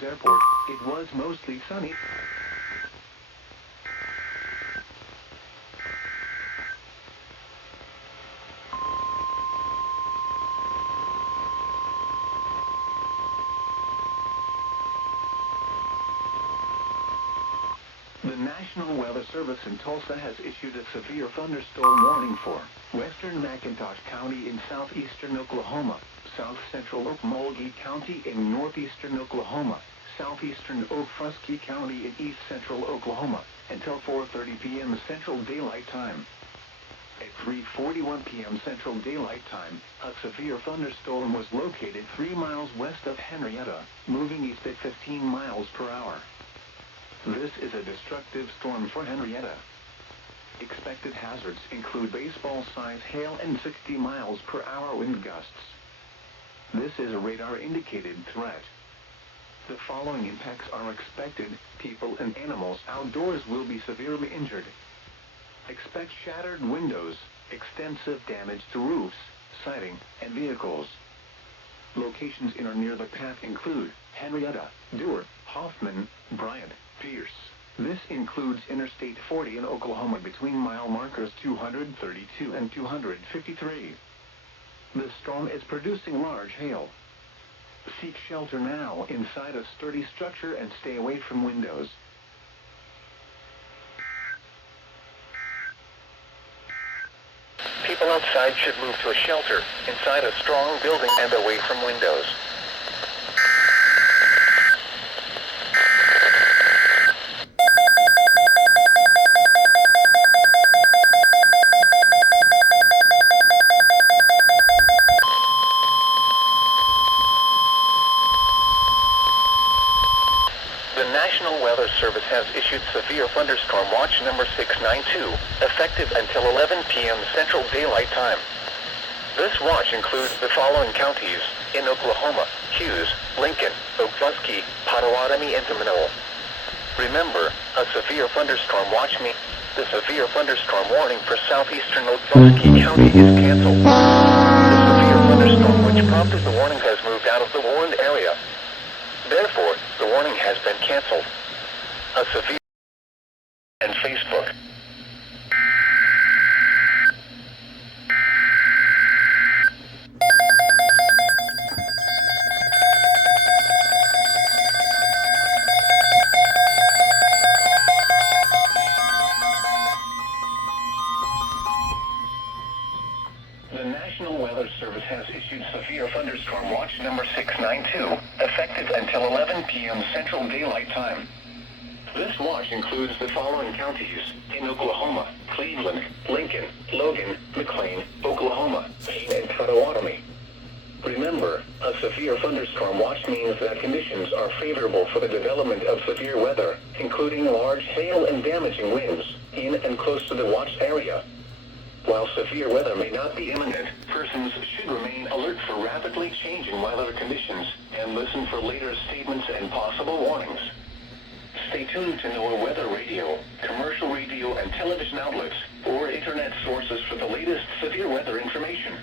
Williams Airport, it was mostly sunny. The National Weather Service in Tulsa has issued a severe thunderstorm warning for western McIntosh County in southeastern Oklahoma, south central Okmulgee County in northeastern Oklahoma, southeastern Okfuskee County in east central Oklahoma, until 4:30 p.m. Central Daylight Time. At 3:41 p.m. Central Daylight Time, a severe thunderstorm was located 3 miles west of Henrietta, moving east at 15 miles per hour. This is a destructive storm for Henrietta. Expected hazards include baseball-sized hail and 60 miles per hour wind gusts. This is a radar-indicated threat. The following impacts are expected. People and animals outdoors will be severely injured. Expect shattered windows, extensive damage to roofs, siding, and vehicles. Locations in or near the path include Henrietta, Dewar, Hoffman, Bryant, Pierce. This includes Interstate 40 in Oklahoma between mile markers 232 and 253. The storm is producing large hail. Seek shelter now inside a sturdy structure and stay away from windows. People outside should move to a shelter inside a strong building and away from windows. The National Weather Service has issued Severe Thunderstorm Watch number 692, effective until 11 p.m. Central Daylight Time. This watch includes the following counties in Oklahoma: Hughes, Lincoln, Okfuskee, Potawatomi, and Seminole. Remember, a severe thunderstorm watch means the severe thunderstorm warning for southeastern Okfuskee County is canceled. The severe thunderstorm which prompted the warning has moved out of the warned area. Therefore, the warning has been canceled. A severe and Facebook. The National Weather Service has issued Severe Thunderstorm Watch number 692, effective until 11 p.m. Central Daylight Time. This watch includes the following counties in Oklahoma: Cleveland, Lincoln, Logan, McLean, Oklahoma, Payne, and Potawatomi. Remember, a severe thunderstorm watch means that conditions are favorable for the development of severe weather, including large hail and damaging winds, in and close to the watched area. While severe weather may not be imminent, persons should remain alert for rapidly changing weather conditions and listen for later statements and possible warnings. Stay tuned to NOAA Weather Radio, commercial radio and television outlets, or internet sources for the latest severe weather information.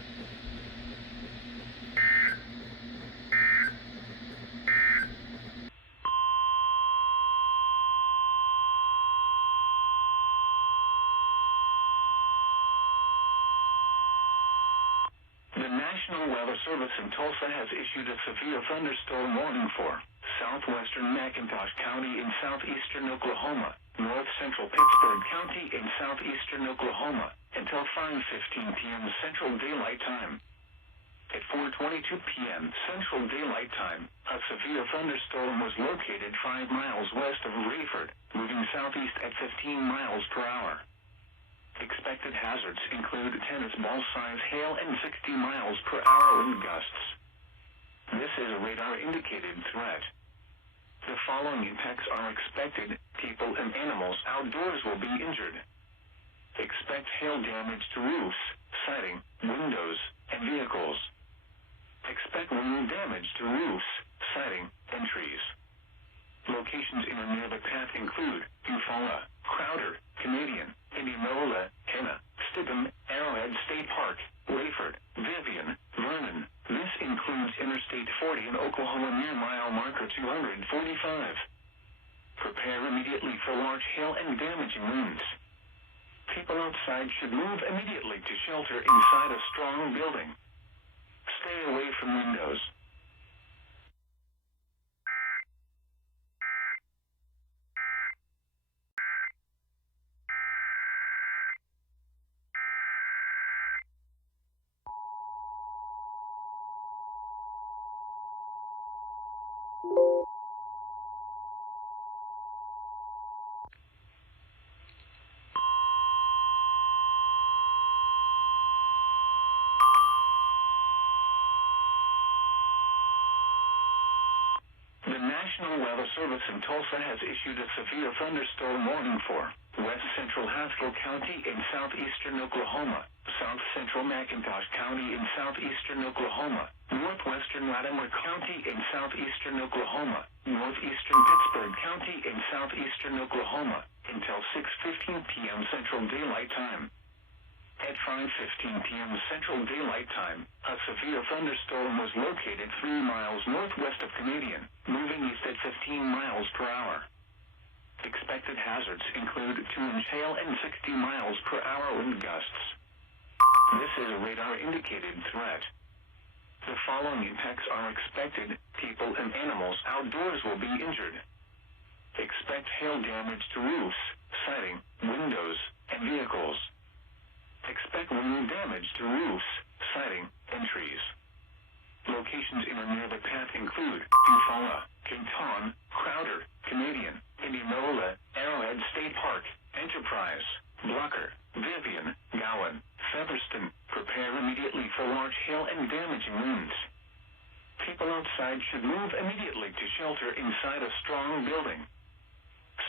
The National Weather Service in Tulsa has issued a severe thunderstorm warning for southwestern McIntosh County in southeastern Oklahoma, north central Pittsburgh County in southeastern Oklahoma, until 5:15 p.m. Central Daylight Time. At 4:22 p.m. Central Daylight Time, a severe thunderstorm was located 5 miles west of Rayford, moving southeast at 15 miles per hour. Expected hazards include tennis ball-sized hail and 60 miles per hour wind gusts. This is a radar-indicated threat. The following impacts are expected. People and animals outdoors will be injured. Expect hail damage to roofs, siding, windows, and vehicles. Expect wind damage to roofs, siding, and trees. Locations in or near the path include Eufaula, Crowder, Canadian, Indianola, Henna, Stidham, Arrowhead State Park, Rayford, Vivian, Vernon. This includes Interstate Interstate 40 in Oklahoma near mile marker 245. Prepare immediately for large hail and damaging winds. People outside should move immediately to shelter inside a strong building. Stay away from windows. The National Weather Service in Tulsa has issued a severe thunderstorm warning for west central Haskell County in southeastern Oklahoma, south central McIntosh County in southeastern Oklahoma, northwestern Latimer County in southeastern Oklahoma, northeastern Pittsburgh County in southeastern Oklahoma, until 6:15 p.m. Central Daylight Time. At 5:15 p.m. Central Daylight Time, a severe thunderstorm was located 3 miles northwest of Canadian, moving east at 15 miles per hour. Expected hazards include 2-inch hail and 60 miles per hour wind gusts. This is a radar-indicated threat. The following impacts are expected. People and animals outdoors will be injured. Expect hail damage to roofs, siding, windows, and vehicles. Expect wind damage to roofs, siding, and trees. Locations in or near the path include Eufaula, Kenton, Crowder, Canadian, Indianola, Arrowhead State Park, Enterprise, Blocker, Vivian, Gowan, Featherston. Prepare immediately for large hail and damaging winds. People outside should move immediately to shelter inside a strong building.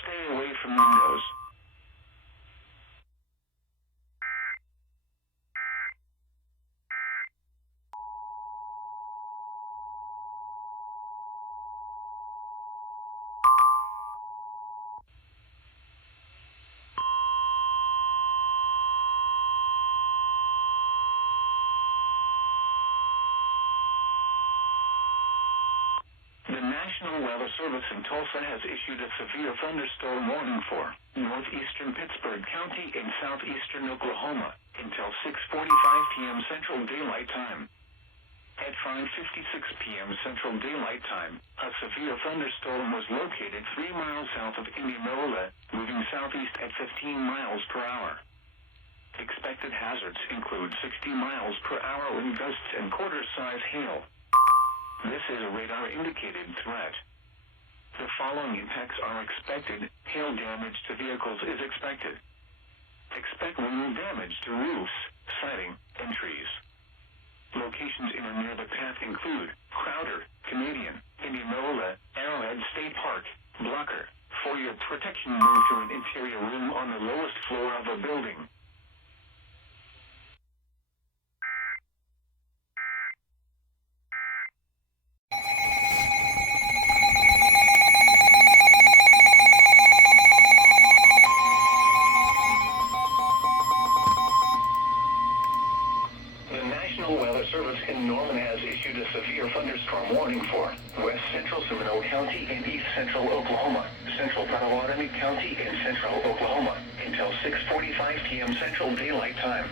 Stay away from windows. The National Weather Service in Tulsa has issued a severe thunderstorm warning for northeastern Pittsburgh County in southeastern Oklahoma until 6:45 p.m. Central Daylight Time. At 5:56 p.m. Central Daylight Time, a severe thunderstorm was located 3 miles south of Indianola, moving southeast at 15 miles per hour. Expected hazards include 60 miles per hour wind gusts and quarter-size hail. This is a radar-indicated threat. The following impacts are expected. Hail damage to vehicles is expected. Expect wind damage to roofs, siding, and trees. Locations in or near the path include Crowder, Canadian, Indianola, Arrowhead State Park, Blocker. For your protection, move to an interior room on the lowest floor of a building. The National Weather Service in Norman has issued a severe thunderstorm warning for west central Seminole County and east central Oklahoma, central Potawatomi County and central Oklahoma, until 6:45 p.m. Central Daylight Time.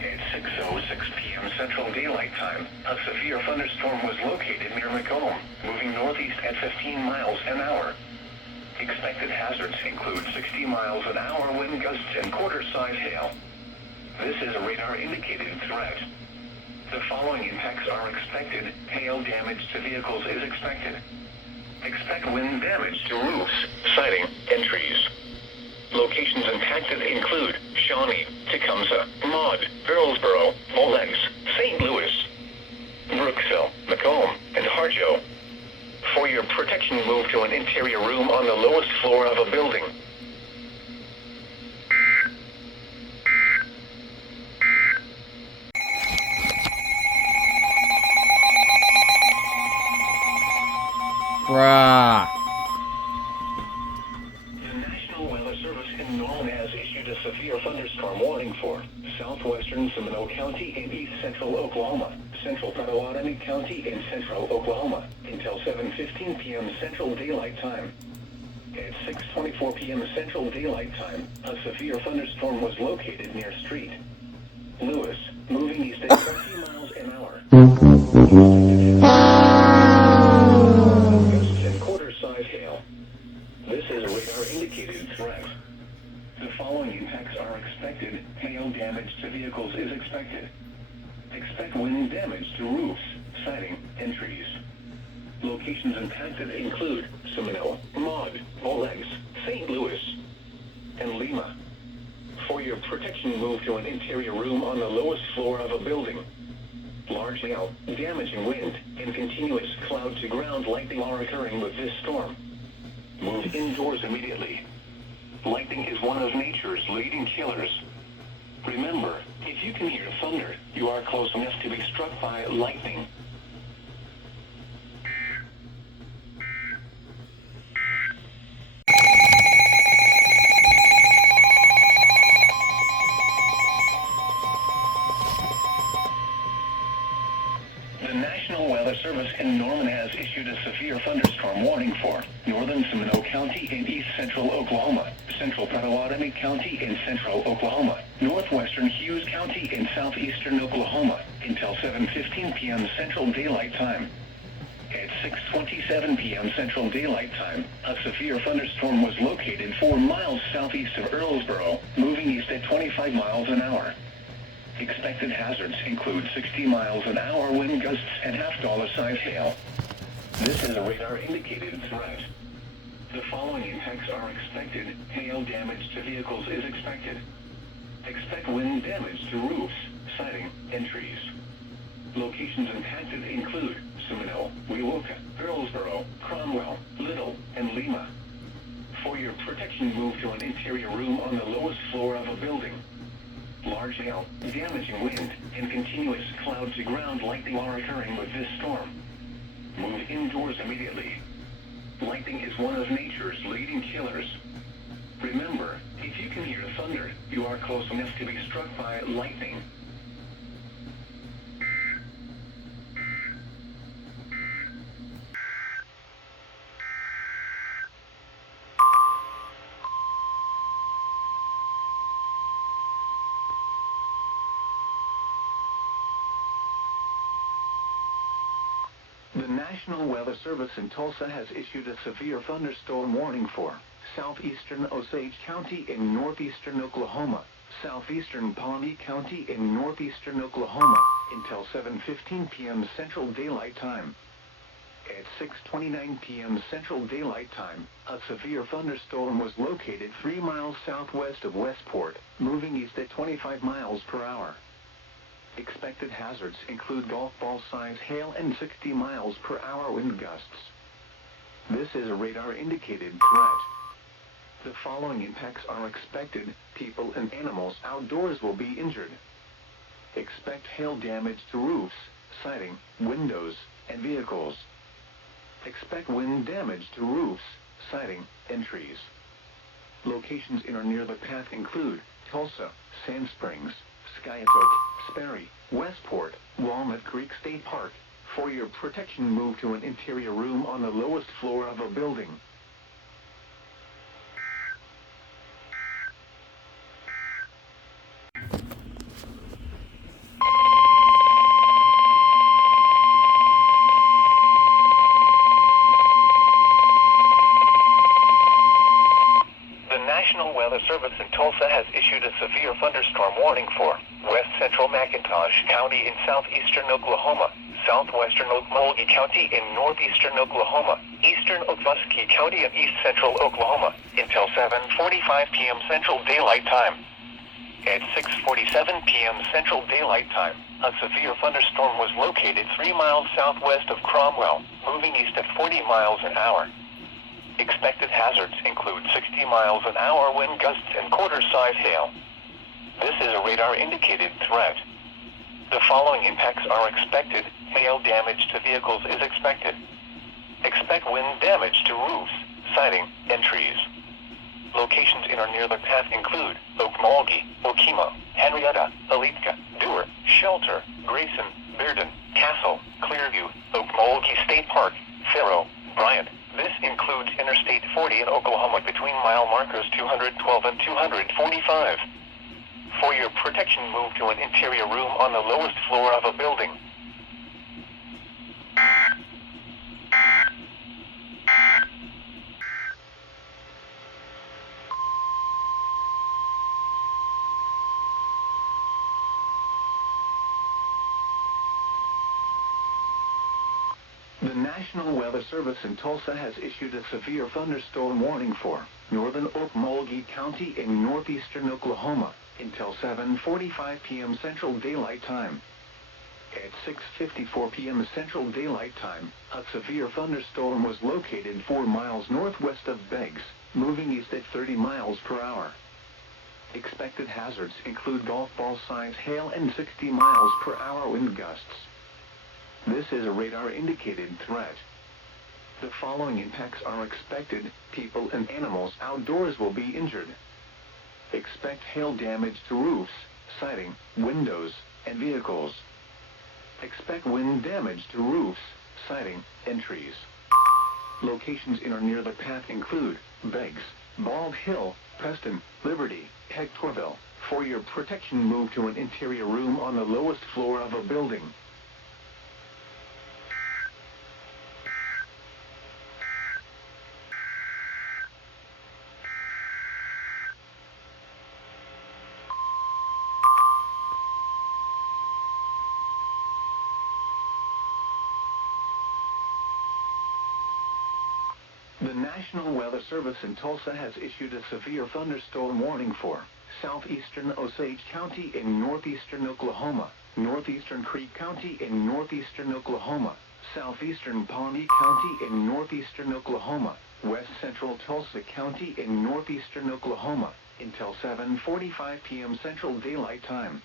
At 6:06 p.m. Central Daylight Time, a severe thunderstorm was located near Macomb, moving northeast at 15 miles an hour. Expected hazards include 60 miles an hour wind gusts and quarter-size hail. This is a radar-indicated threat. The following impacts are expected. Hail damage to vehicles is expected. Expect wind damage to roofs, siding, and trees. Locations impacted include Shawnee, Tecumseh, Maud, Earlsboro, Molex, St. Louis, Brooksville, Macomb, and Harjo. For your protection, move to an interior room on the lowest floor of a building. Bruh. The National Weather Service in Norman has issued a severe thunderstorm warning for southwestern Seminole County and east central Oklahoma, central Potawatomi County in central Oklahoma until 7:15 p.m. Central Daylight Time. At 6:24 p.m. Central Daylight Time, a severe thunderstorm was located near Street Lewis, moving east at 20 miles an hour. Gusts and quarter-size hail. This is a radar-indicated threat. The following impacts are expected. Hail damage to vehicles is expected. Expect wind damage to roofs, siding, and trees. Locations impacted include Seminole, Maud, Olegs, St. Louis, and Lima. For your protection, move to an interior room on the lowest floor of a building. Large hail, damaging wind, and continuous cloud-to-ground lightning are occurring with this storm. Move indoors immediately. Lightning is one of nature's leading killers. Remember, if you can hear thunder, you are close enough to be struck by lightning. The National Weather Service in Norman has issued a severe thunderstorm warning for northern Seminole County in east central Oklahoma, central Potawatomi County in central Oklahoma, northwestern Hughes County in southeastern Oklahoma until 7:15 p.m. Central Daylight Time. At 6:27 p.m. Central Daylight Time, a severe thunderstorm was located 4 miles southeast of Earlsboro, moving east at 25 miles an hour. Expected hazards include 60 miles an hour wind gusts and half-dollar-size hail. This is a radar-indicated threat. The following impacts are expected. Hail damage to vehicles is expected. Expect wind damage to roofs, siding, and trees. Locations impacted include Seminole, Wewoka, Earlsboro, Cromwell, Little, and Lima. For your protection, move to an interior room on the lowest floor of a building. Large hail, damaging wind, and continuous cloud-to-ground lightning are occurring with this storm. Move indoors immediately. Lightning is one of nature's leading killers. Remember, if you can hear thunder, you are close enough to be struck by lightning. The National Weather Service in Tulsa has issued a severe thunderstorm warning for southeastern Osage County in northeastern Oklahoma, southeastern Pawnee County in northeastern Oklahoma, until 7:15 p.m. Central Daylight Time. At 6:29 p.m. Central Daylight Time, a severe thunderstorm was located 3 miles southwest of Westport, moving east at 25 miles per hour. Expected hazards include golf ball-size hail and 60 miles per hour wind gusts. This is a radar-indicated threat. The following impacts are expected. People and animals outdoors will be injured. Expect hail damage to roofs, siding, windows, and vehicles. Expect wind damage to roofs, siding, and trees. Locations in or near the path include Tulsa, Sand Springs, Skyatook, Sperry, Westport, Walnut Creek State Park. For your protection, move to an interior room on the lowest floor of a building. The National Weather Service in Tulsa has issued a severe thunderstorm warning for west central McIntosh County in southeastern Oklahoma, southwestern Okmulgee County in northeastern Oklahoma, eastern Okfuskee County in east central Oklahoma, until 7:45 p.m. Central Daylight Time. At 6:47 p.m. Central Daylight Time, a severe thunderstorm was located 3 miles southwest of Cromwell, moving east at 40 miles an hour. Expected hazards include 60 miles an hour wind gusts and quarter-size hail. This is a radar-indicated threat. The following impacts are expected. Hail damage to vehicles is expected. Expect wind damage to roofs, siding, and trees. Locations in or near the path include Okmulgee, Okemo, Henrietta, Aletka, Dewar, Shelter, Grayson, Bearden, Castle, Clearview, Okmulgee State Park, Faro, Bryant. This includes Interstate 40 in Oklahoma between mile markers 212 and 245. For your protection, move to an interior room on the lowest floor of a building. The National Weather Service in Tulsa has issued a severe thunderstorm warning for northern Okmulgee County in northeastern Oklahoma until 7:45 p.m. Central Daylight Time. At 6:54 p.m. Central Daylight Time, a severe thunderstorm was located 4 miles northwest of Beggs, moving east at 30 miles per hour. Expected hazards include golf ball size hail and 60 miles per hour wind gusts. This is a radar-indicated threat. The following impacts are expected. People and animals outdoors will be injured. Expect hail damage to roofs, siding, windows, and vehicles. Expect wind damage to roofs, siding, and trees. Locations in or near the path include Beggs, Bald Hill, Preston, Liberty, Hectorville. For your protection, move to an interior room on the lowest floor of a building. The National Weather Service in Tulsa has issued a severe thunderstorm warning for southeastern Osage County in northeastern Oklahoma, northeastern Creek County in northeastern Oklahoma, southeastern Pawnee County in northeastern Oklahoma, west central Tulsa County in northeastern Oklahoma, until 7:45 p.m. Central Daylight Time.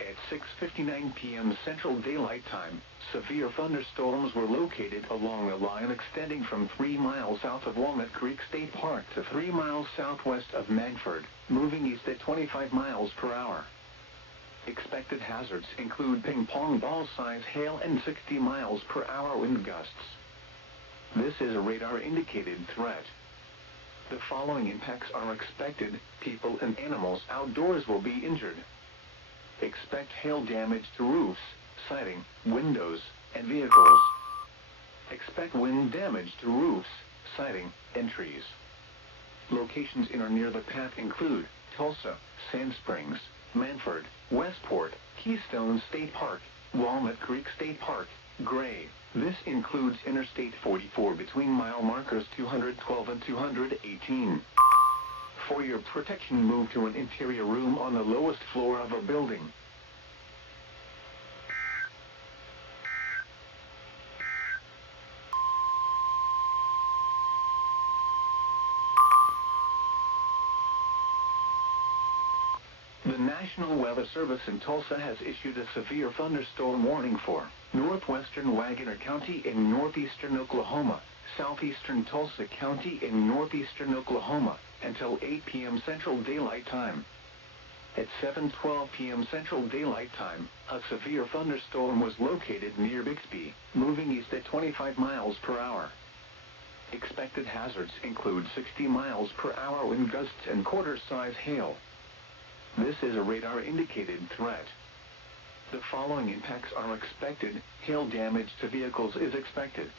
At 6:59 p.m. Central Daylight Time, severe thunderstorms were located along a line extending from 3 miles south of Walnut Creek State Park to 3 miles southwest of Magford, moving east at 25 miles per hour. Expected hazards include ping-pong ball-size hail and 60 miles per hour wind gusts. This is a radar-indicated threat. The following impacts are expected. People and animals outdoors will be injured. Expect hail damage to roofs, siding, windows, and vehicles. Expect wind damage to roofs, siding, and trees. Locations in or near the path include Tulsa, Sand Springs, Manford, Westport, Keystone State Park, Walnut Creek State Park, Gray. This includes Interstate 44 between mile markers 212 and 218. For your protection, move to an interior room on the lowest floor of a building. The National Weather Service in Tulsa has issued a severe thunderstorm warning for northwestern Wagoner County in northeastern Oklahoma, southeastern Tulsa County in northeastern Oklahoma, until 8 p.m. Central Daylight Time. At 7:12 p.m. Central Daylight Time, a severe thunderstorm was located near Bixby, moving east at 25 miles per hour. Expected hazards include 60 miles per hour wind gusts and quarter-size hail. This is a radar-indicated threat. The following impacts are expected. Hail damage to vehicles is expected.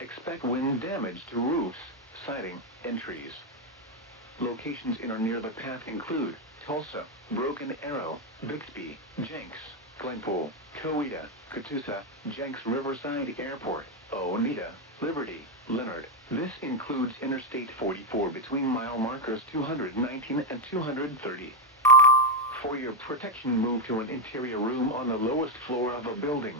Expect wind damage to roofs, siding, and trees. Locations in or near the path include Tulsa, Broken Arrow, Bixby, Jenks, Glenpool, Coweta, Catoosa, Jenks Riverside Airport, Oneida, Liberty, Leonard. This includes Interstate 44 between mile markers 219 and 230. For your protection, move to an interior room on the lowest floor of a building.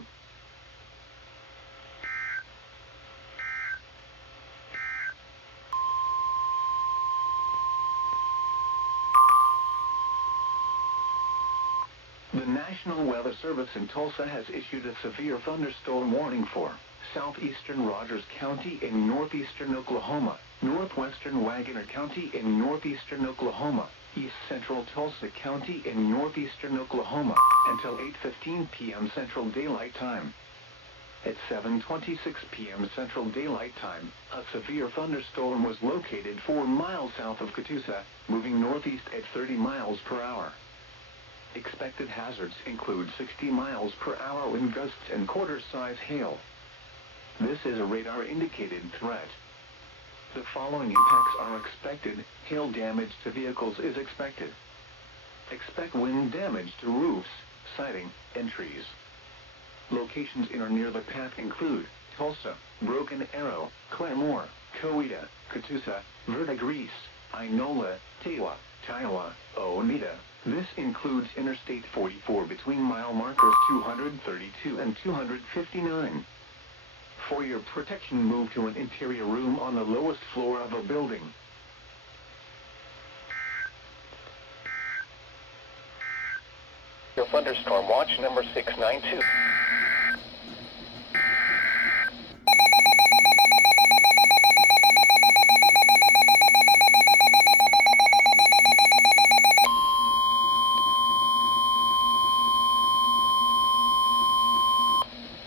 The National Weather Service in Tulsa has issued a severe thunderstorm warning for southeastern Rogers County in northeastern Oklahoma, northwestern Wagoner County in northeastern Oklahoma, East Central Tulsa County in northeastern Oklahoma, until 8:15 p.m. Central Daylight Time. At 7:26 p.m. Central Daylight Time, a severe thunderstorm was located 4 miles south of Catoosa, moving northeast at 30 miles per hour. Expected hazards include 60 miles per hour wind gusts and quarter-size hail. This is a radar-indicated threat. The following impacts are expected. Hail damage to vehicles is expected. Expect wind damage to roofs, siding, and trees. Locations in or near the path include Tulsa, Broken Arrow, Claremore, Coweta, Catoosa, Verdigris, Inola, Tewa, Kiowa, Oneida. This includes Interstate 44 between mile markers 232 and 259. For your protection, move to an interior room on the lowest floor of a building. Your thunderstorm watch number 692.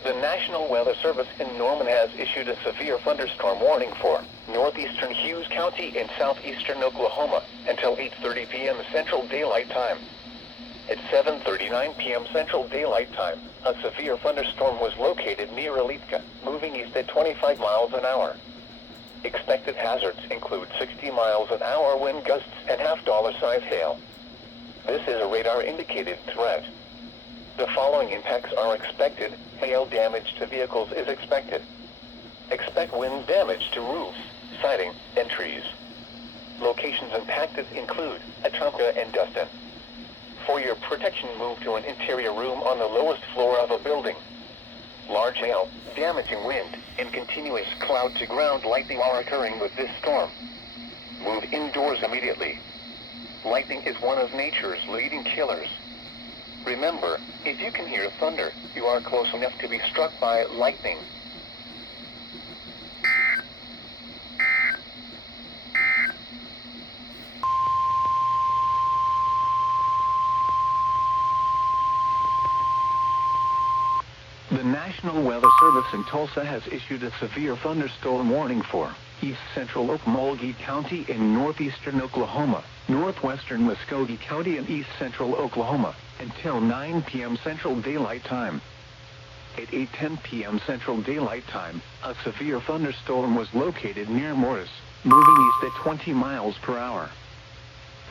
The National Weather Service in Norman has issued a severe thunderstorm warning for northeastern Hughes County in southeastern Oklahoma until 8:30 p.m. Central Daylight Time. At 7:39 p.m. Central Daylight Time, a severe thunderstorm was located near Elitka, moving east at 25 miles an hour. Expected hazards include 60 miles an hour wind gusts and half-dollar-size hail. This is a radar-indicated threat. The following impacts are expected. Hail damage to vehicles is expected. Expect wind damage to roofs, siding, and trees. Locations impacted include Atomka and Dustin. For your protection, move to an interior room on the lowest floor of a building. Large hail, damaging wind, and continuous cloud-to-ground lightning are occurring with this storm. Move indoors immediately. Lightning is one of nature's leading killers. Remember, if you can hear thunder, you are close enough to be struck by lightning. The National Weather Service in Tulsa has issued a severe thunderstorm warning for East Central Okmulgee County in northeastern Oklahoma, northwestern Muskogee County and East Central Oklahoma, until 9 p.m. Central Daylight Time. At 8:10 p.m. Central Daylight Time, a severe thunderstorm was located near Morris, moving east at 20 miles per hour.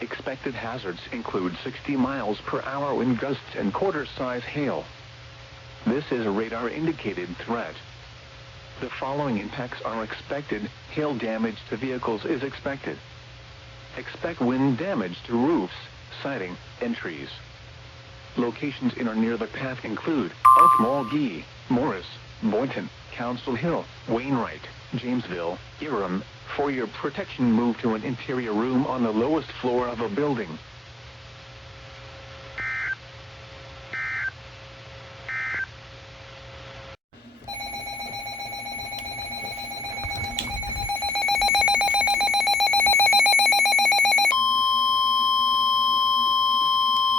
Expected hazards include 60 miles per hour wind gusts and quarter-size hail. This is a radar-indicated threat. The following impacts are expected. Hail damage to vehicles is expected. Expect wind damage to roofs, siding, and trees. Locations in or near the path include Okmulgee, Morris, Boynton, Council Hill, Wainwright, Jamesville, Irvine. For your protection, move to an interior room on the lowest floor of a building.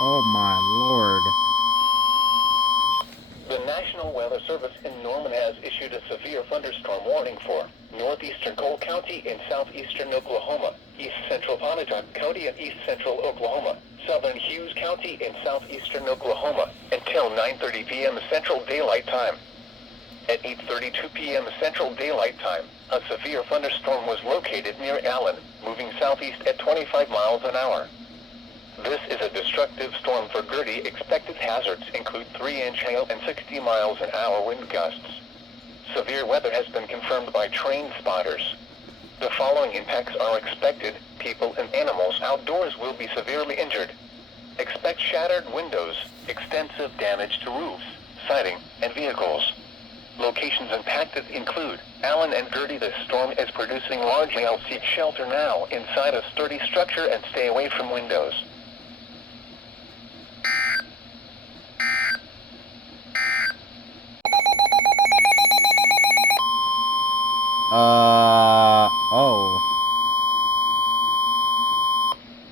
Oh my lord. The National Weather Service in Norman has issued a severe thunderstorm warning for northeastern Cole County in southeastern Oklahoma, east central Pontotoc County and east central Oklahoma, southern Hughes County in southeastern Oklahoma, until 9:30 p.m. Central Daylight Time. At 8:32 p.m. Central Daylight Time, a severe thunderstorm was located near Allen, moving southeast at 25 miles an hour. This is a destructive storm for Gertie. Expected hazards include 3-inch hail and 60 miles an hour wind gusts. Severe weather has been confirmed by train spotters. The following impacts are expected. People and animals outdoors will be severely injured. Expect shattered windows, extensive damage to roofs, siding, and vehicles. Locations impacted include Allen and Gertie. The storm is producing large hail. Seek shelter now inside a sturdy structure and stay away from windows. Oh.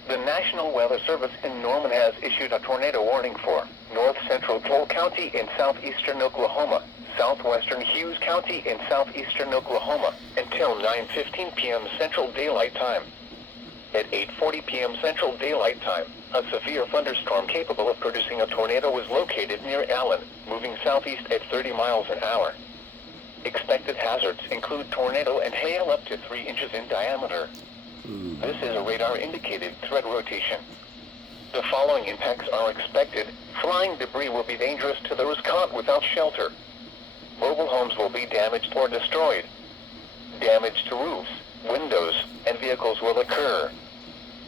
The National Weather Service in Norman has issued a tornado warning for north central Cole County in southeastern Oklahoma, southwestern Hughes County in southeastern Oklahoma, until 9:15 p.m. Central Daylight Time. At 8:40 p.m. Central Daylight Time, a severe thunderstorm capable of producing a tornado was located near Allen, moving southeast at 30 miles an hour. Expected hazards include tornado and hail up to 3 inches in diameter. This is a radar-indicated threat rotation. The following impacts are expected. Flying debris will be dangerous to those caught without shelter. Mobile homes will be damaged or destroyed. Damage to roofs, windows, and vehicles will occur.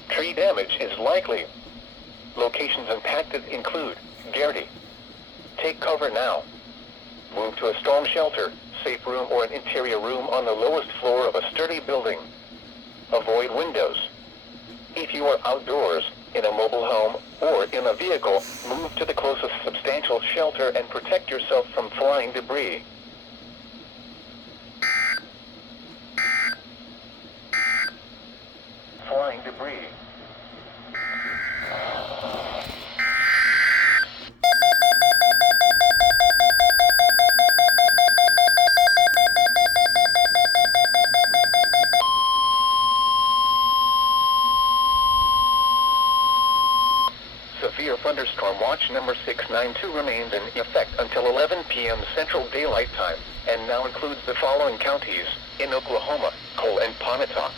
Tree damage is likely. Locations impacted include Garrity. Take cover now. Move to a storm shelter, safe room, or an interior room on the lowest floor of a sturdy building. Avoid windows. If you are outdoors, in a mobile home, or in a vehicle, move to the closest substantial shelter and protect yourself from flying debris. Flying debris. Severe thunderstorm watch number 692 remains in effect until 11 p.m. Central Daylight Time, and now includes the following counties in Oklahoma: Cole and Pontotoc.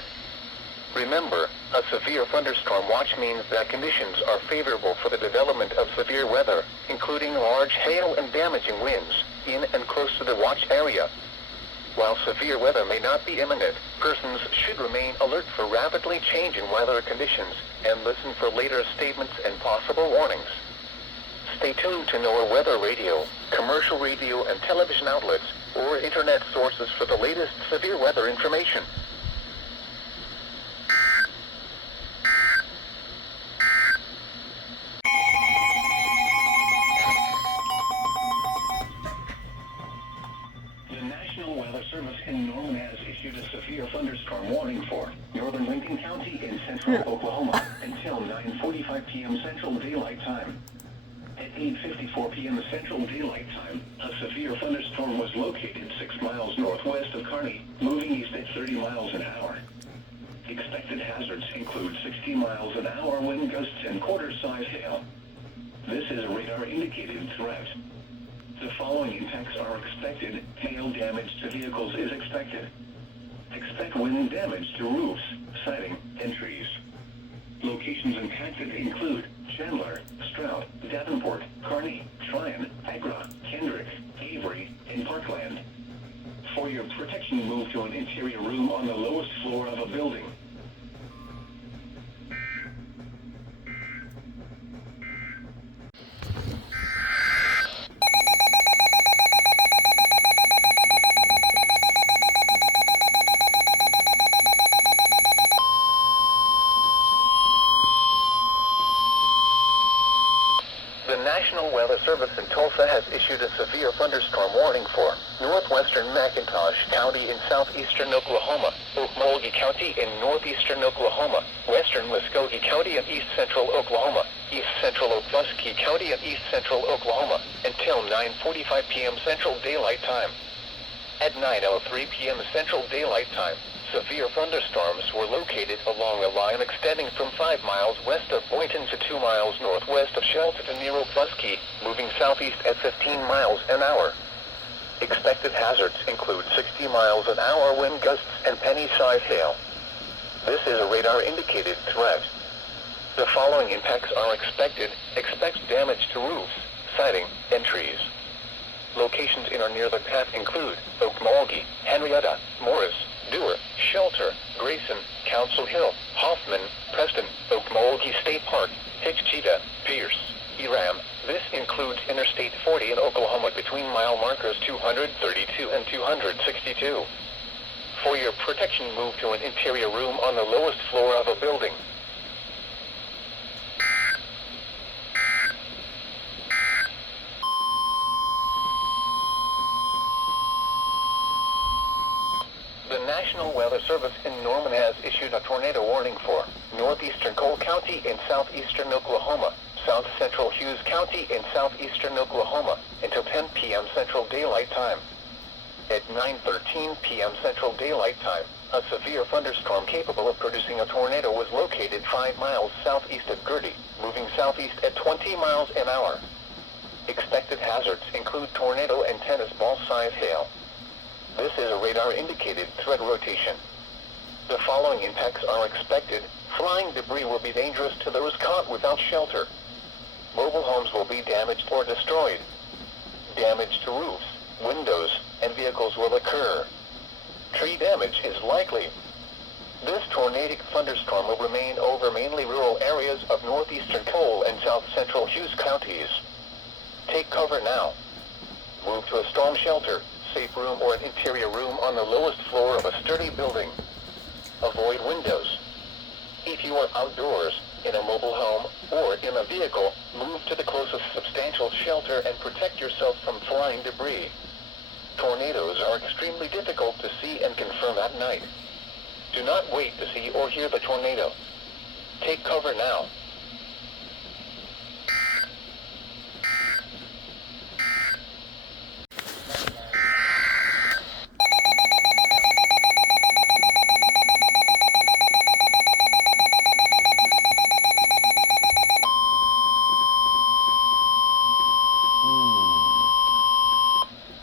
Remember, a severe thunderstorm watch means that conditions are favorable for the development of severe weather, including large hail and damaging winds, in and close to the watch area. While severe weather may not be imminent, persons should remain alert for rapidly changing weather conditions and listen for later statements and possible warnings. Stay tuned to NOAA Weather Radio, commercial radio and television outlets, or internet sources for the latest severe weather information. The National Weather Service in Norman has issued a severe thunderstorm warning for northern Lincoln County in central Oklahoma until 9:45 p.m. Central Daylight Time. At 8:54 p.m. Central Daylight Time, a severe thunderstorm was located 6 miles northwest of Kearney, moving east at 30 miles an hour. Expected hazards include 60 miles an hour wind gusts and quarter-size hail. This is a radar-indicated threat. The following impacts are expected. Hail damage to vehicles is expected. Expect wind damage to roofs, siding, and trees. Locations impacted include Chandler, Stroud, Davenport, Kearney, Tryon, Agra, Kendrick, Avery, and Parkland. For your protection, move to an interior room on the lowest floor of a building. The National Weather Service in Tulsa has issued a severe thunderstorm warning for northwestern McIntosh County in southeastern Oklahoma, Okmulgee County in northeastern Oklahoma, western Muskogee County and east central Oklahoma, east central Okfuskee County and east central Oklahoma, until 9:45 p.m. Central Daylight Time. At 9:03 p.m. Central Daylight Time, severe thunderstorms were located along a line extending from 5 miles west of Boynton to 2 miles northwest of Shelton near Okfuskee, moving southeast at 15 miles an hour. Expected hazards include 60 miles an hour wind gusts and penny-sized hail. This is a radar-indicated threat. The following impacts are expected. Expect damage to roofs, siding, and trees. Locations in or near the path include Okmulgee, Henrietta, Morris, Dewar, Shelter, Grayson, Council Hill, Hoffman, Preston, Okmulgee State Park, Hitchita, Pierce, Eram. This includes Interstate 40 in Oklahoma between mile markers 232 and 262. For your protection, move to an interior room on the lowest floor of a building. The National Weather Service in Norman has issued a tornado warning for northeastern Cole County in southeastern Oklahoma, south central Hughes County in southeastern Oklahoma until 10 p.m. Central Daylight Time. At 9:13 p.m. Central Daylight Time, a severe thunderstorm capable of producing a tornado was located 5 miles southeast of Gertie, moving southeast at 20 miles an hour. Expected hazards include tornado and tennis ball-sized hail. This is a radar-indicated threat rotation. The following impacts are expected. Flying debris will be dangerous to those caught without shelter. Mobile homes will be damaged or destroyed. Damage to roofs, windows, and vehicles will occur. Tree damage is likely. This tornadic thunderstorm will remain over mainly rural areas of northeastern Cole and south central Hughes counties. Take cover now. Move to a storm shelter, safe room, or an interior room on the lowest floor of a sturdy building. Avoid windows. If you are outdoors, in a mobile home, or in a vehicle, move to the closest substantial shelter and protect yourself from flying debris. Tornadoes are extremely difficult to see and confirm at night. Do not wait to see or hear the tornado. Take cover now.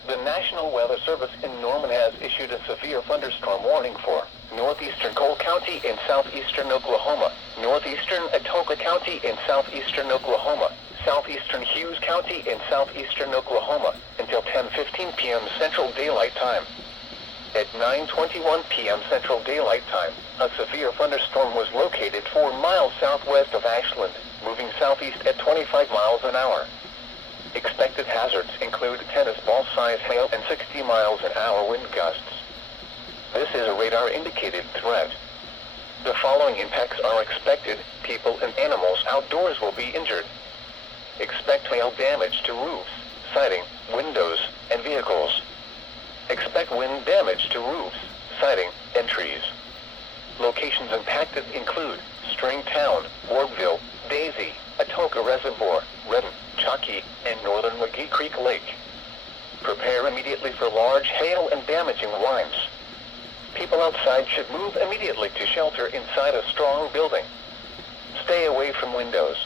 The National Weather Service in Norman has issued a severe thunderstorm warning for northeastern Cole County in southeastern Oklahoma, northeastern Atoka County in southeastern Oklahoma, southeastern Hughes County in southeastern Oklahoma until 10:15 p.m. Central Daylight Time. At 9:21 p.m. Central Daylight Time, a severe thunderstorm was located 4 miles southwest of Ashland, moving southeast at 25 miles an hour. Expected hazards include tennis ball-sized hail and 60 miles an hour wind gusts. This is a radar-indicated threat. The following impacts are expected. People and animals outdoors will be injured. Expect hail damage to roofs, siding, windows, and vehicles. Expect wind damage to roofs, siding, and trees. Locations impacted include Stringtown, Wardville, Daisy, Atoka Reservoir, Redden, Chalky, and northern McGee Creek Lake. Prepare immediately for large hail and damaging winds. People outside should move immediately to shelter inside a strong building. Stay away from windows.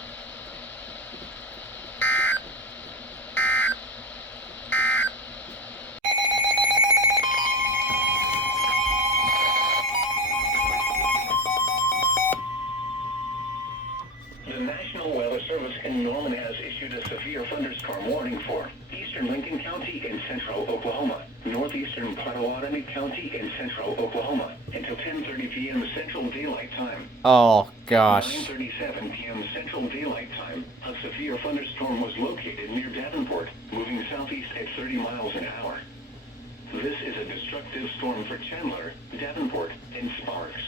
The National Weather Service in Norman has issued a severe thunderstorm warning for eastern Lincoln County in central Oklahoma, northeastern Potawatomi County in central Oklahoma until 10:30 p.m. Central Daylight Time. Oh, gosh. 9:37 p.m. Central Daylight Time, a severe thunderstorm was located near Davenport, moving southeast at 30 miles an hour. This is a destructive storm for Chandler, Davenport, and Sparks.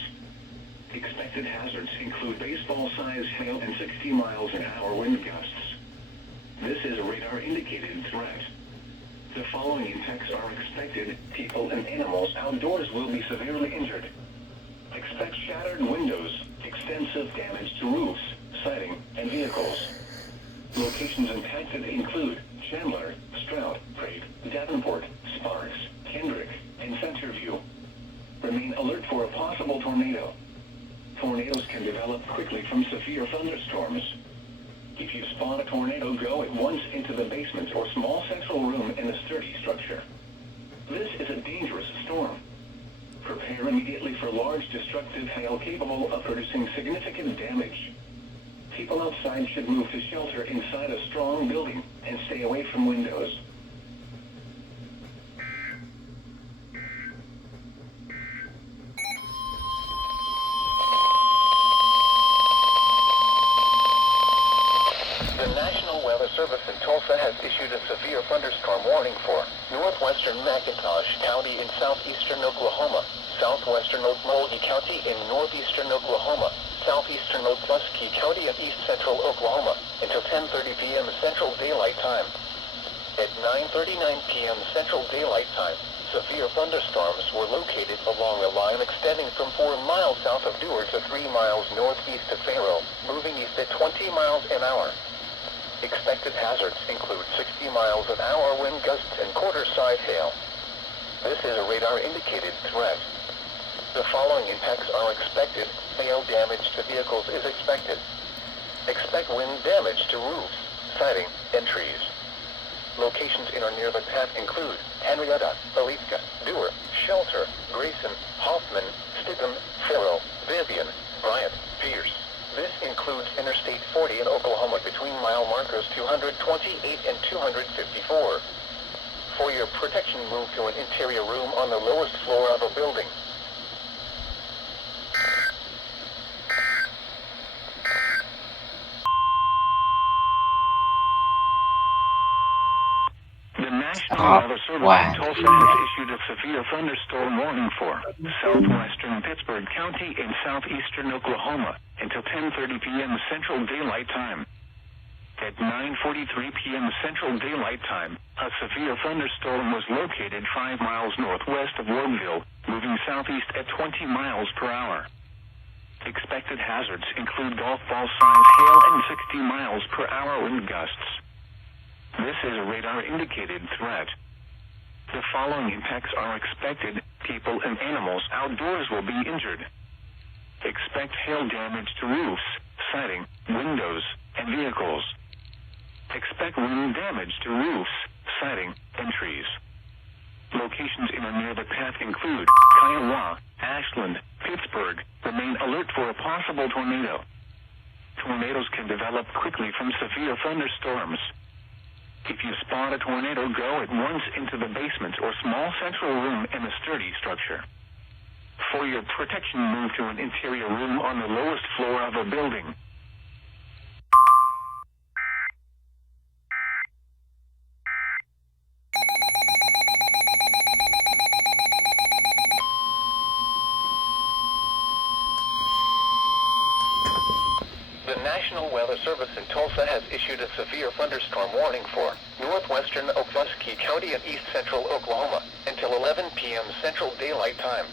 Expected hazards include baseball-sized hail and 60 miles an hour wind gusts. This is a radar-indicated threat. The following impacts are expected. People and animals outdoors will be severely injured. Expect shattered windows, extensive damage to roofs, siding, and vehicles. Locations impacted include Chandler, Stroud, Prague, Davenport, Sparks, Kendrick, and Centerview. Remain alert for a possible tornado. Tornadoes can develop quickly from severe thunderstorms. If you spot a tornado, go at once into the basement or small central room in a sturdy structure. This is a dangerous storm. Prepare immediately for large destructive hail capable of producing significant damage. People outside should move to shelter inside a strong building and stay away from windows. The National Weather Service in Tulsa has issued a severe thunderstorm warning for northwestern McIntosh County in southeastern Oklahoma, southwestern Okmulgee County in northeastern Oklahoma, southeastern Okfuskee County in east central Oklahoma until 10:30 p.m. Central Daylight Time. At 9:39 p.m. Central Daylight Time, Severe thunderstorms were located along a line extending from 4 miles south of Dewar to 3 miles northeast of Faro, moving east at 20 miles an hour. Expected hazards include 60 miles an hour wind gusts and quarter-size hail. This is a radar-indicated threat. The following impacts are expected. Hail damage to vehicles is expected. Expect wind damage to roofs, siding, and trees. Locations in or near the path include Henrietta, Alitka, Dewar, Shelter, Grayson, Hoffman, Stidham, Faro, Vivian, Bryant, Pierce. This includes Interstate 40 in Oklahoma between mile markers 228 and 254. For your protection, move to an interior room on the lowest floor of a building. The National Weather Service in Tulsa has issued a severe thunderstorm warning for southwestern Pittsburgh County and southeastern Oklahoma until 10:30 p.m. Central Daylight Time. At 9:43 p.m. Central Daylight Time, a severe thunderstorm was located 5 miles northwest of Woodville, moving southeast at 20 miles per hour. Expected hazards include golf ball-sized hail and 60 miles per hour wind gusts. This is a radar-indicated threat. The following impacts are expected. People and animals outdoors will be injured. Expect hail damage to roofs, siding, windows, and vehicles. Expect wind damage to roofs, siding, and trees. Locations in or near the path include Kiowa, Ashland, Pittsburgh. Remain alert for a possible tornado. Tornadoes can develop quickly from severe thunderstorms. If you spot a tornado, go at once into the basement or small central room in a sturdy structure. For your protection, move to an interior room on the lowest floor of a building. The National Weather Service in Tulsa has issued a severe thunderstorm warning for northwestern Okfuskee County and east central Oklahoma until 11 p.m. Central Daylight Time.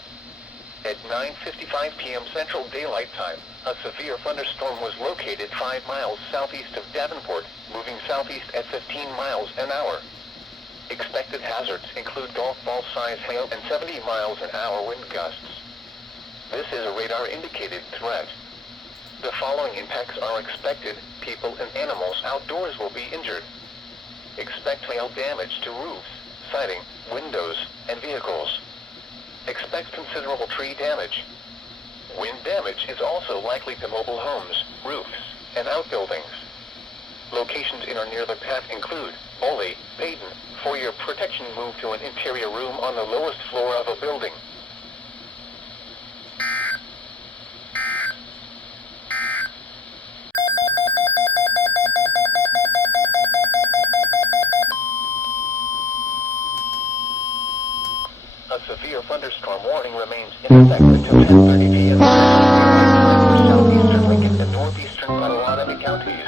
At 9:55 p.m. Central Daylight Time, a severe thunderstorm was located 5 miles southeast of Davenport, moving southeast at 15 miles an hour. Expected hazards include golf ball-sized hail and 70 miles an hour wind gusts. This is a radar-indicated threat. The following impacts are expected. People and animals outdoors will be injured. Expect hail damage to roofs, siding, windows, and vehicles. Expect considerable tree damage. Wind damage is also likely to mobile homes, roofs, and outbuildings. Locations in or near the path include Oley, Peyton. For your protection, move to an interior room on the lowest floor of a building. A severe thunderstorm warning remains in effect until 10:30 p.m. for southeastern Lincoln and northeastern Potawatomi counties.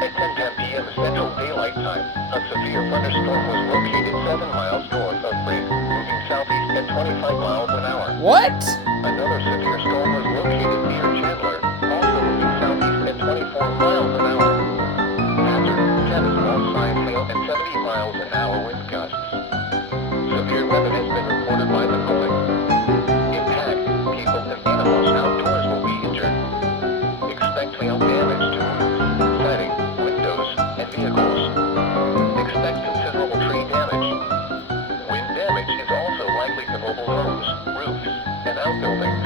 At 10:10 p.m. Central Daylight Time, a severe thunderstorm was located 7 miles north of Brink, moving southeast at 25 miles an hour. What? Another severe storm was located near Chandler, also moving southeast at 24 miles an hour. Hazard, tennis ball-sized hail and 70 miles an hour wind gusts. Severe weather has been reported by the public. Impact, people and animals outdoors will be injured. Expect hail damage to roofs, siding, windows, and vehicles. Expect considerable tree damage. Wind damage is also likely to mobile homes, roofs, and outbuildings.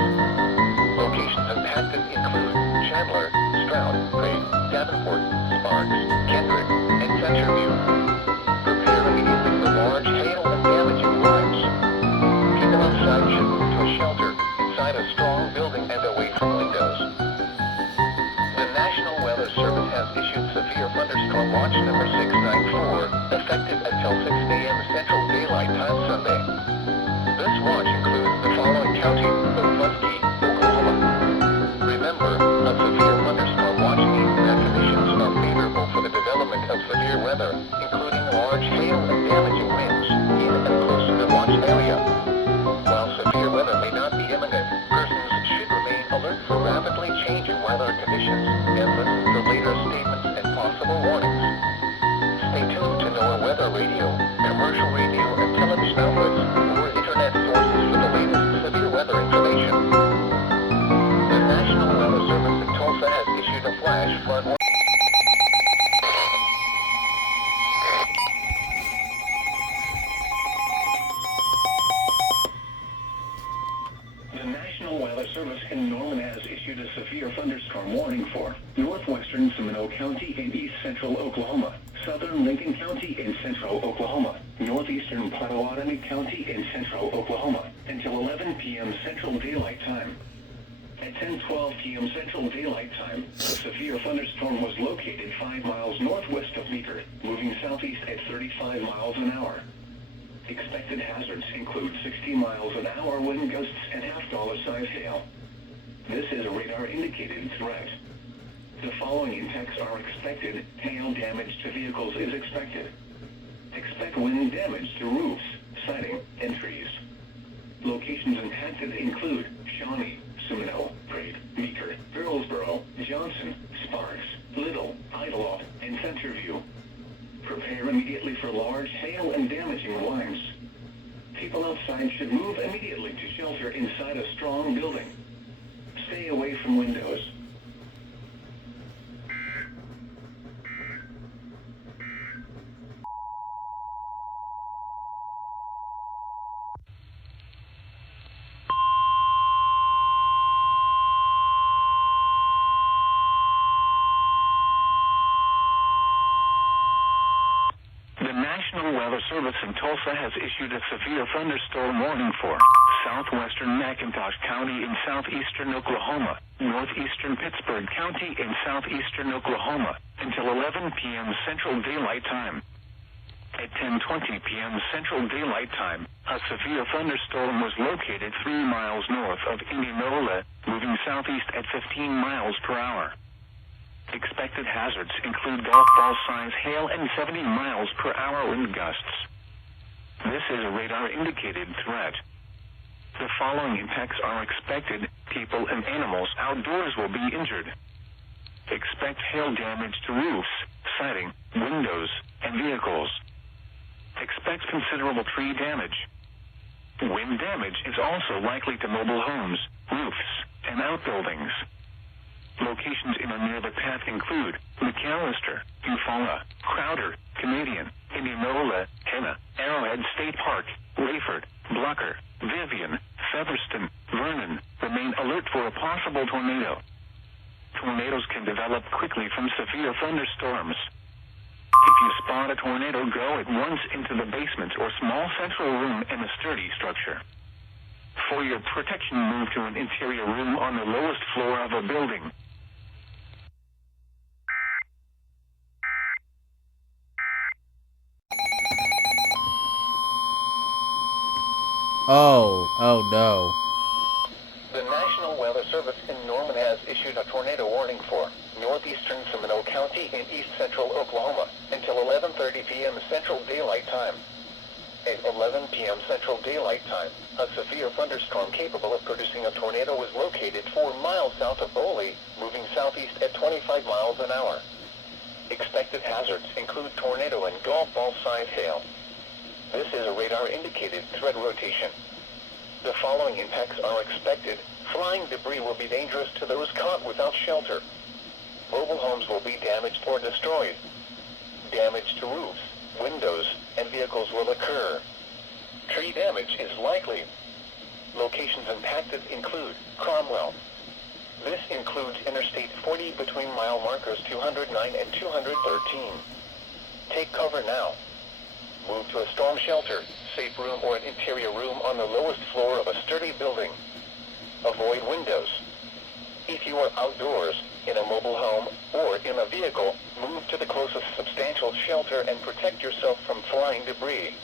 Locations impacted include Chandler, Stroud, Craig, Davenport, Sparks, Kendrick, and Centerview. Prepare immediately for large hail and damaging winds. People outside should move to a shelter inside a strong building and away from windows. The National Weather Service has issued severe thunderstorm watch number 694, effective until 6 a.m. Central Daylight Time Sunday. This watch includes the following county: Okfuskee, Oklahoma. Remember, a severe thunderstorm watch means that conditions are favorable for the development of severe weather, including large hail and damaging winds, in and close to the watch weather conditions and listen to later statements and possible warnings. Stay tuned to NOAA Weather Radio, commercial radio and television outlets, or internet sources for the latest severe weather information. The National Weather Service in Tulsa has issued a flash flood warning. The National Weather Service in Norman has issued a severe thunderstorm warning for northwestern Seminole County in east central Oklahoma, southern Lincoln County in central Oklahoma, northeastern Potawatomi County in central Oklahoma, until 11 p.m. Central Daylight Time. At 10:12 p.m. Central Daylight Time, a severe thunderstorm was located 5 miles northwest of Meeker, moving southeast at 35 miles an hour. Expected hazards include 60 miles an hour wind gusts and half-dollar-size hail. This is a radar-indicated threat. The following impacts are expected. Hail damage to vehicles is expected. Expect wind damage to roofs, siding, and trees. Locations impacted include Shawnee, Seminole, Pratt, Meeker, Earlsboro, Johnson, Sparks, Little, Idlewild, and Centerview. Prepare immediately for large hail and damaging winds. People outside should move immediately to shelter inside a strong building. Stay away from windows. The National Weather Service in Tulsa has issued a severe thunderstorm warning for southwestern McIntosh County in southeastern Oklahoma, northeastern Pittsburgh County in southeastern Oklahoma, until 11 p.m. Central Daylight Time. At 10:20 p.m. Central Daylight Time, a severe thunderstorm was located 3 miles north of Indianola, moving southeast at 15 miles per hour. Expected hazards include golf ball-size hail and 70 miles per hour wind gusts. This is a radar-indicated threat. The following impacts are expected. People and animals outdoors will be injured. Expect hail damage to roofs, siding, windows, and vehicles. Expect considerable tree damage. Wind damage is also likely to mobile homes, roofs, and outbuildings. Locations in or near the path include McAllister, Eufaula, Crowder, Canadian, Indianola, Henna, Arrowhead State Park, Rayford, Blucker, Vivian, Featherston, Vernon. Remain alert for a possible tornado. Tornadoes can develop quickly from severe thunderstorms. If you spot a tornado, go at once into the basement or small central room in a sturdy structure. For your protection, move to an interior room on the lowest floor of a building. Oh no. The National Weather Service in Norman has issued a tornado warning for northeastern Seminole County in east central Oklahoma until 11:30 p.m. Central Daylight Time. At 11 p.m. Central Daylight Time, a severe thunderstorm capable of producing a tornado was located 4 miles south of Boley, moving southeast at 25 miles an hour. Expected hazards include tornado and golf ball-size hail. This is a radar-indicated threat rotation. The following impacts are expected. Flying debris will be dangerous to those caught without shelter. Mobile homes will be damaged or destroyed. Damage to roofs, windows, and vehicles will occur. Tree damage is likely. Locations impacted include Cromwell. This includes Interstate 40 between mile markers 209 and 213. Take cover now. Move to a storm shelter, safe room, or an interior room on the lowest floor of a sturdy building. Avoid windows. If you are outdoors, in a mobile home, or in a vehicle, move to the closest substantial shelter and protect yourself from flying debris.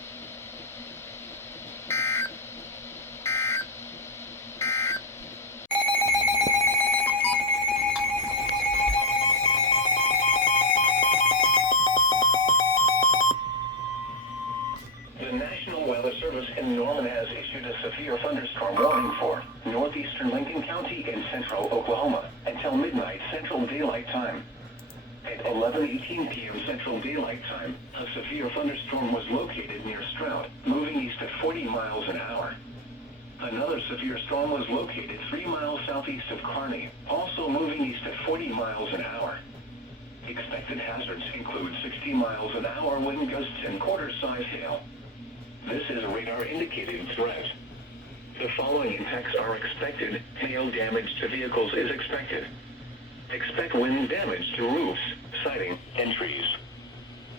The National Weather Service in Norman has issued a severe thunderstorm warning for northeastern Lincoln County in central Oklahoma and until midnight Central Daylight Time. At 11:18 p.m. Central Daylight Time, a severe thunderstorm was located near Stroud, moving east at 40 miles an hour. Another severe storm was located 3 miles southeast of Kearney, also moving east at 40 miles an hour. Expected hazards include 60 miles an hour wind gusts and quarter-size hail. This is a radar-indicated threat. The following impacts are expected. Hail damage to vehicles is expected. Expect wind damage to roofs, siding, and trees.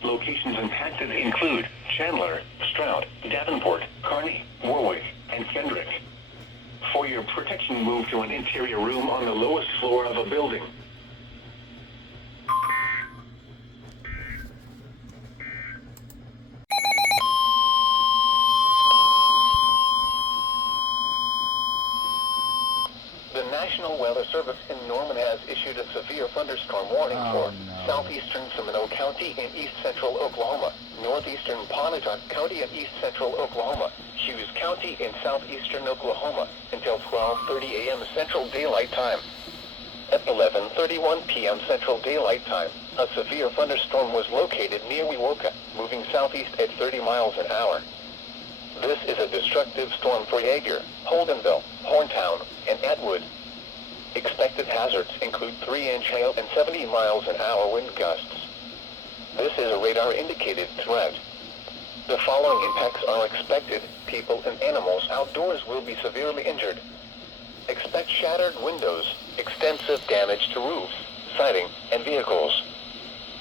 Locations impacted include Chandler, Stroud, Davenport, Kearney, Warwick, and Kendrick. For your protection, move to an interior room on the lowest floor of a building. The National Weather Service in Norman has issued a severe thunderstorm warning for southeastern Seminole County and east central Oklahoma, northeastern Pontotoc County and east central Oklahoma, Hughes County and southeastern Oklahoma until 12:30 a.m. Central Daylight Time. At 11:31 p.m. Central Daylight Time, a severe thunderstorm was located near Wewoka, moving southeast at 30 miles an hour. This is a destructive storm for Yeager, Holdenville, Horntown, and Atwood. Expected hazards include 3-inch hail and 70 miles an hour wind gusts. This is a radar-indicated threat. The following impacts are expected. People and animals outdoors will be severely injured. Expect shattered windows, extensive damage to roofs, siding, and vehicles.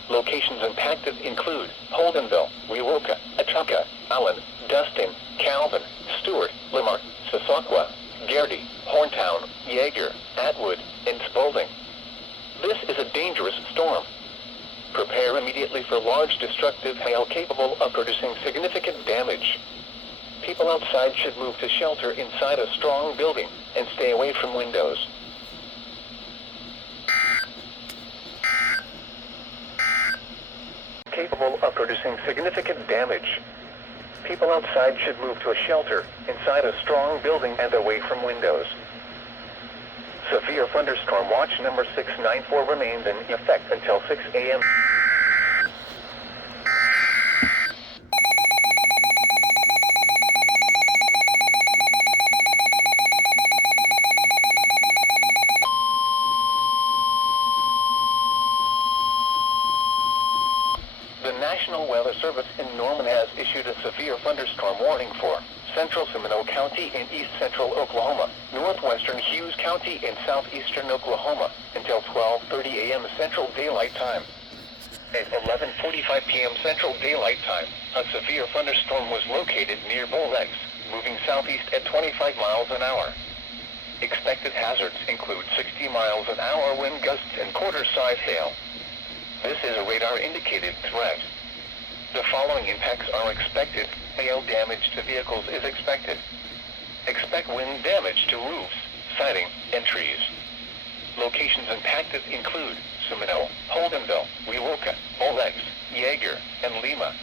Locations impacted include Holdenville, Wewoka, Atuka, Allen, Dustin, Calvin, Stewart, Limar, Sasakwa, Garrity, Horntown, Yeager, Atwood, and Spalding. This is a dangerous storm. Prepare immediately for large destructive hail capable of producing significant damage. People outside should move to shelter inside a strong building and stay away from windows. Capable of producing significant damage. People outside should move to a shelter inside a strong building and away from windows. Severe thunderstorm watch number 694 remains in effect until 6 a.m. The National Weather Service in Norman has issued a severe thunderstorm warning for central Seminole County and east central Oklahoma, northwestern Hughes County and southeastern Oklahoma until 12:30 a.m. Central Daylight Time. At 11:45 p.m. Central Daylight Time, a severe thunderstorm was located near Bull X, moving southeast at 25 miles an hour. Expected hazards include 60 miles an hour wind gusts and quarter-size hail. This is a radar-indicated threat. The following impacts are expected. Hail damage to vehicles is expected. Expect wind damage to roofs, siding, and trees. Locations impacted include Seminole, Holdenville, Wewoka, Olex, Yeager, and Lima.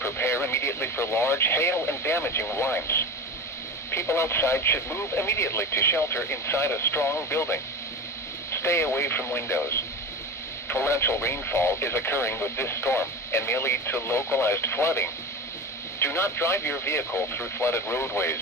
Prepare immediately for large hail and damaging winds. People outside should move immediately to shelter inside a strong building. Stay away from windows. Torrential rainfall is occurring with this storm and may lead to localized flooding. Do not drive your vehicle through flooded roadways.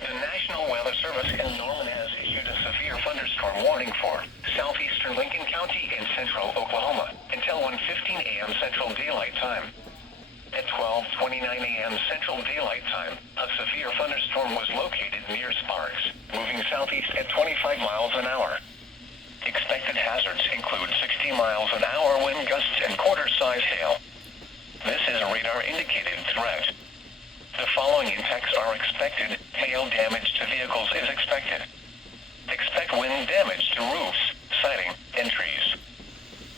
The National Weather Service in Norman has issued a severe thunderstorm warning for southeastern Lincoln County and central Oklahoma until 1:15 a.m. Central Daylight Time. At 12:29 a.m. Central Daylight Time, a severe thunderstorm was located near Sparks, moving southeast at 25 miles an hour. Expected hazards include 60 miles an hour wind gusts and quarter-size hail. This is a radar-indicated threat. The following impacts are expected. Hail damage to vehicles is expected. Expect wind damage to roofs, siding, and trees.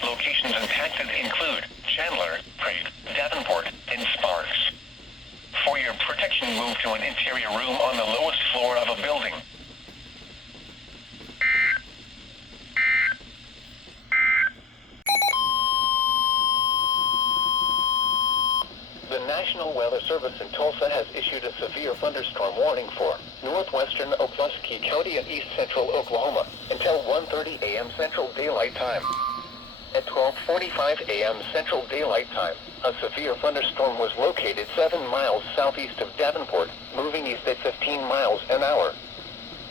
Locations impacted include Chandler, Prague, Davenport, and Sparks. For your protection, move to an interior room on the lowest floor of a building. National Weather Service in Tulsa has issued a severe thunderstorm warning for northwestern Wacky County and east central Oklahoma until 1:30 a.m. Central Daylight Time. At 12:45 a.m. Central Daylight Time, a severe thunderstorm was located 7 miles southeast of Davenport, moving east at 15 miles an hour.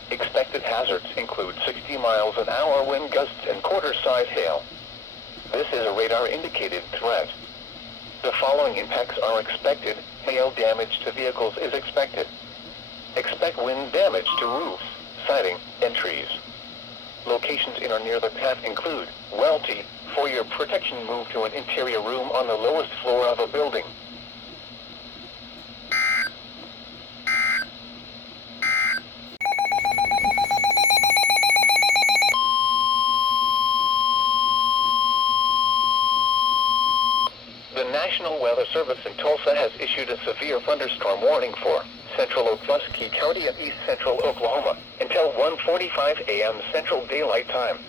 Expected hazards include 60 miles an hour wind gusts and quarter-size hail. This is a radar-indicated threat. The following impacts are expected. Hail damage to vehicles is expected. Expect wind damage to roofs, siding, and trees. Locations in or near the path include Wacky. For your protection, move to an interior room on the lowest floor of a building. The National Weather Service in Tulsa has issued a severe thunderstorm warning for central Wacky County and east central Oklahoma until 1:45 a.m. Central Daylight Time.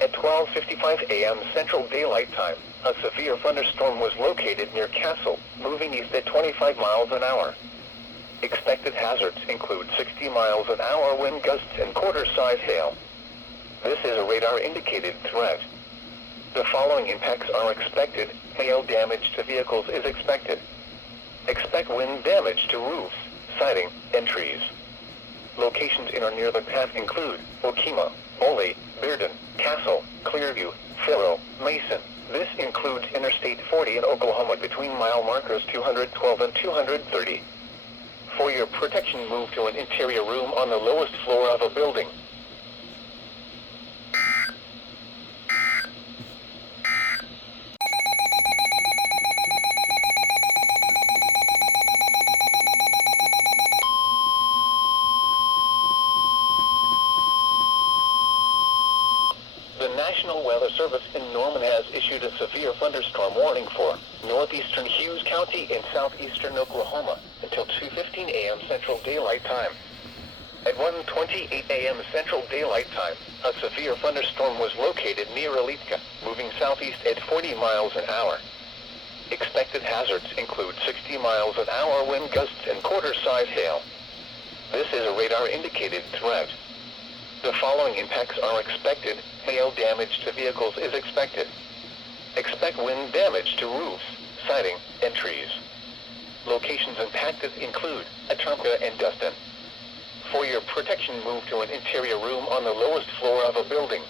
At 12:55 a.m. Central Daylight Time, a severe thunderstorm was located near Castle, moving east at 25 miles an hour. Expected hazards include 60 miles an hour wind gusts and quarter-size hail. This is a radar-indicated threat. The following impacts are expected. Hail damage to vehicles is expected. Expect wind damage to roofs, siding, and trees. Locations in or near the path include Okima, Ole, Bearden, Castle, Clearview, Fillmore, Mason. This includes Interstate 40 in Oklahoma between mile markers 212 and 230. For your protection, move to an interior room on the lowest floor of a building. The National Weather Service in Norman has issued a severe thunderstorm warning for northeastern Hughes County in southeastern Oklahoma until 2:15 a.m. Central Daylight Time. At 1:28 a.m. Central Daylight Time, a severe thunderstorm was located near Alitka, moving southeast at 40 miles an hour. Expected hazards include 60 miles an hour wind gusts and quarter-size hail. This is a radar-indicated threat. The following impacts are expected. Hail damage to vehicles is expected. Expect wind damage to roofs, siding, and trees. Locations impacted include Atomka and Dustin. For your protection, move to an interior room on the lowest floor of a building.